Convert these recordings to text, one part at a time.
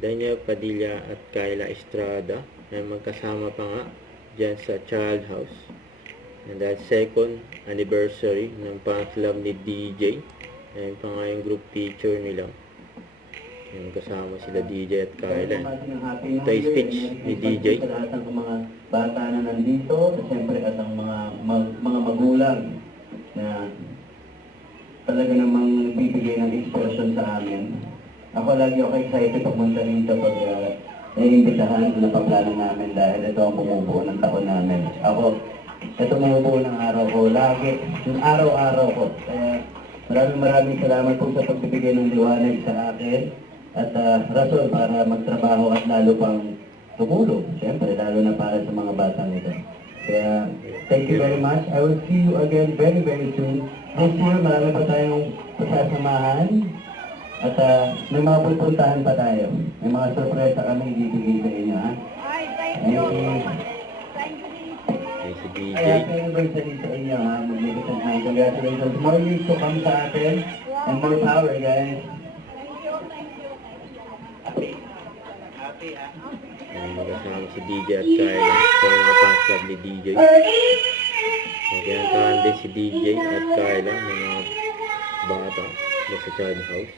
Daniel Padilla at Kyla Estrada na magkasama pa nga dyan sa Child House. And dahil second anniversary ng Panslab ni DJ, ayun pa nga yung group picture nila. Yung kasama sila DJ at Kyla. Ito yung speech ni DJ. Sa lahat ng mga bata na nandito, at siyempre at ang mga magulang na talaga namang bibigay ng inspirasyon sa amin. Ako lagi ako excited pumunta rito pag naiimbitahan na paplano namin dahil ito ang bumubuo ng taon namin. Ako, ito bumubuo ng araw ko. Lagi, yung araw-araw ko. Kaya maraming salamat po sa pagbibigay ng liwanag sa akin. At rason para magtrabaho at lalo pang tumulong, siyempre, lalo na para sa mga batang ito. Kaya, thank you very much. I will see you again very, very soon. This year, marami pa tayong pasasamahan. At may mga pupuntahan pa tayo. May mga sorpresa kami ibibigay sa inyo, ha? Thank you. Si DJ. Kaya kayo anniversary sa inyo, ha? Magnificent na. Congratulations. More years to come sa atin. And more power, guys. Magkasama si DJ at Kyla sa mga Panslab ni DJ. Magkantahan din si DJ at Kyla ng mga bata na sa Child House.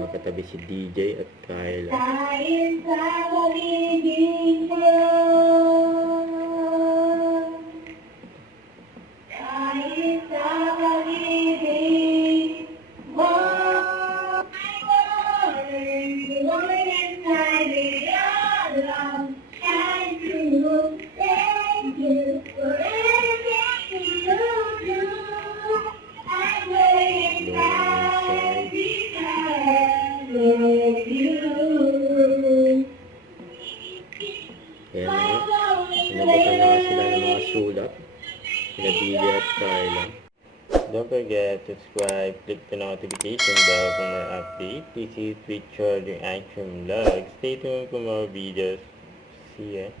Makatabi si DJ at Kyla. Kaya nabutan na sila ng mga sulat sila DJ at Kyla. Don't forget to subscribe, click the notification bell for more updates. This is Richard, the Action Vlog. Stay tuned for more videos. See ya.